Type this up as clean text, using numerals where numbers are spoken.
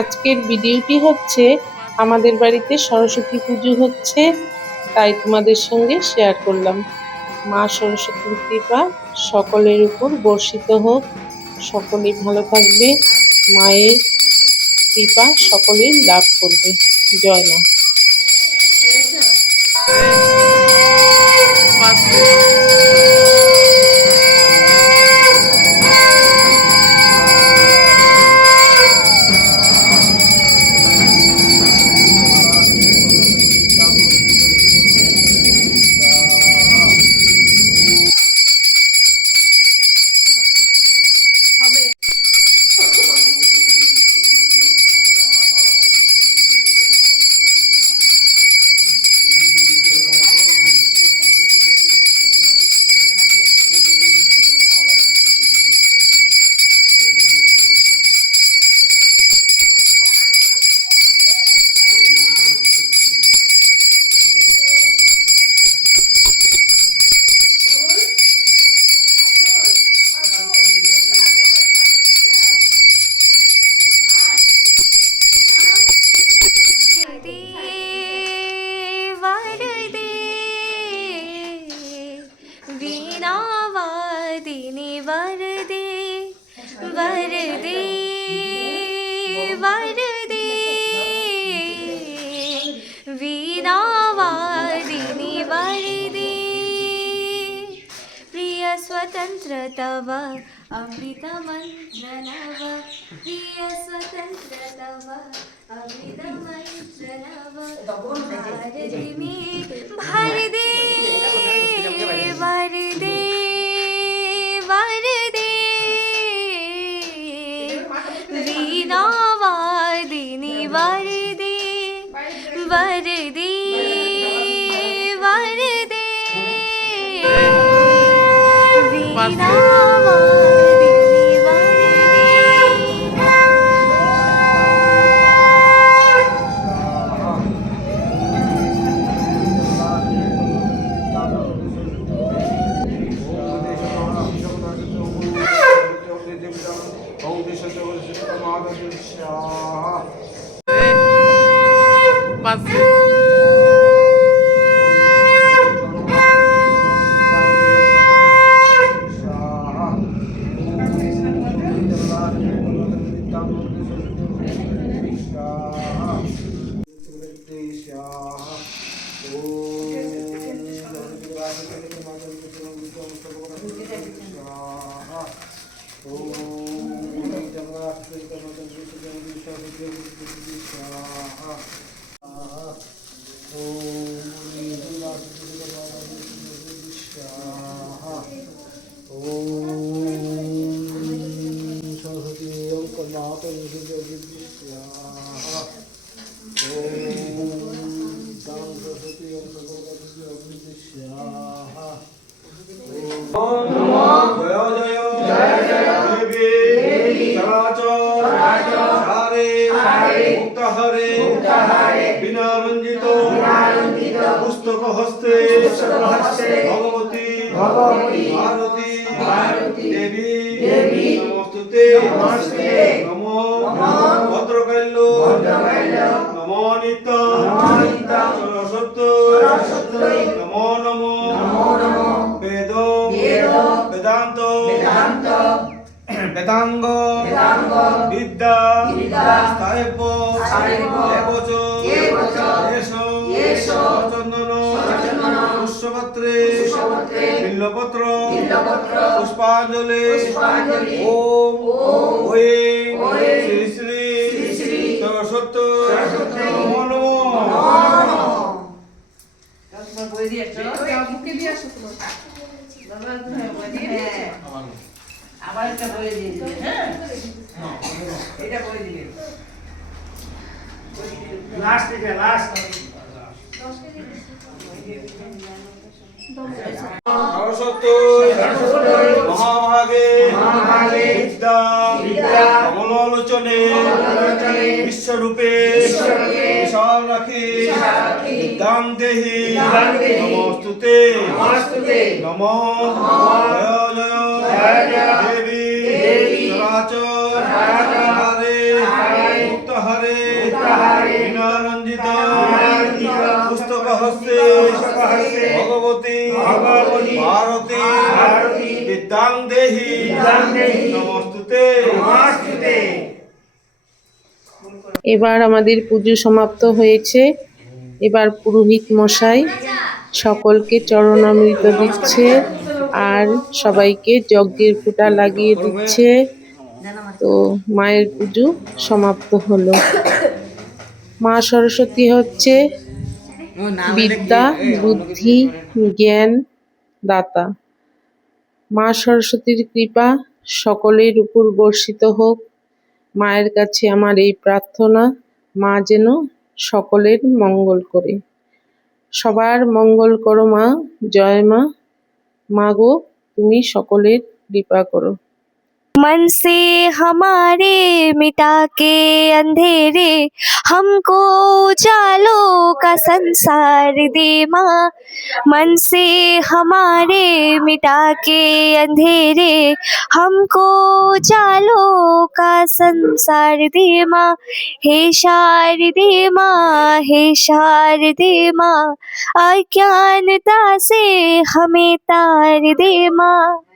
আজকের ভিডিওটি হচ্ছে আমাদের বাড়িতে সরস্বতী পুজো হচ্ছে, তাই তোমাদের সঙ্গে শেয়ার করলাম। মা সরস্বতীর কৃপা সকলের উপর বর্ষিত হোক, সকলেই ভালো থাকবে, মায়ের কৃপা সকলেই লাভ করবে। জয় মা। वीणावादिनी वरदे वरदे वरदे वीणावादिनी वरदे प्रिय स्वतंत्र तव अमृतमन्त्र नव प्रिय स्वतंत्र तव अमृतमन्त्र नव भारदे मे भारदे वरदे वरदे वीणावादिनी वरदे वरदे वरदे वीणावादिनी वरदे। पुस्तक हस्ते भगवती भारती देवी नमस्तुते नमो भद्रकाल्य नमो नित्य सरस्वती नमो नमो वेद वेदांत वेदांग विद्या चंदन पुष्पपत्रे बिल्लपत्र पुष्पांजलि ओम श्री श्री सरस्वती नमो नमो। আবার একটা বই দিয়ে দিবে। হ্যাঁ এটা বই দিবে লাস্ট থেকে লাস্ট সরস্বতী মহাভাগে বিদ্যা কমলোচনে বিশ্বরূপে বিশাল রাখি দাম দেহি নমস্তুতে নমো জয় জয় দেবী চরাচর মুক্ত হস্তে ভগবতী ভারতী বিদ্যাং দেহি নমস্তুতে। এবার আমাদের পুজো সমাপ্ত হয়েছে। এবার পুরোহিত মশাই সকলকে চরণামৃত দিচ্ছে আর সবাইকে যজ্ঞের ফোঁটা লাগিয়ে দিচ্ছে। তো মায়ের পুজো সমাপ্ত হলো। মা সরস্বতী হচ্ছে বিদ্যা, বুদ্ধি, জ্ঞান দাতা। মা সরস্বতীর কৃপা সকলের উপর বর্ষিত হোক। মায়ের কাছে আমার এই প্রার্থনা, মা যেন সকলের মঙ্গল করে। সবার মঙ্গল করো মা। জয় মা। মা গো, তুমি সকলের কৃপা করো। मन से हमारे मिटा के अंधेरे, हमको उजालों का संसार दे माँ। मन से हमारे मिटा के अंधेरे, हमको उजालों का संसार दे माँ। हे शारदे माँ, हे शारदे माँ, अज्ञानता से हमें तार दे माँ।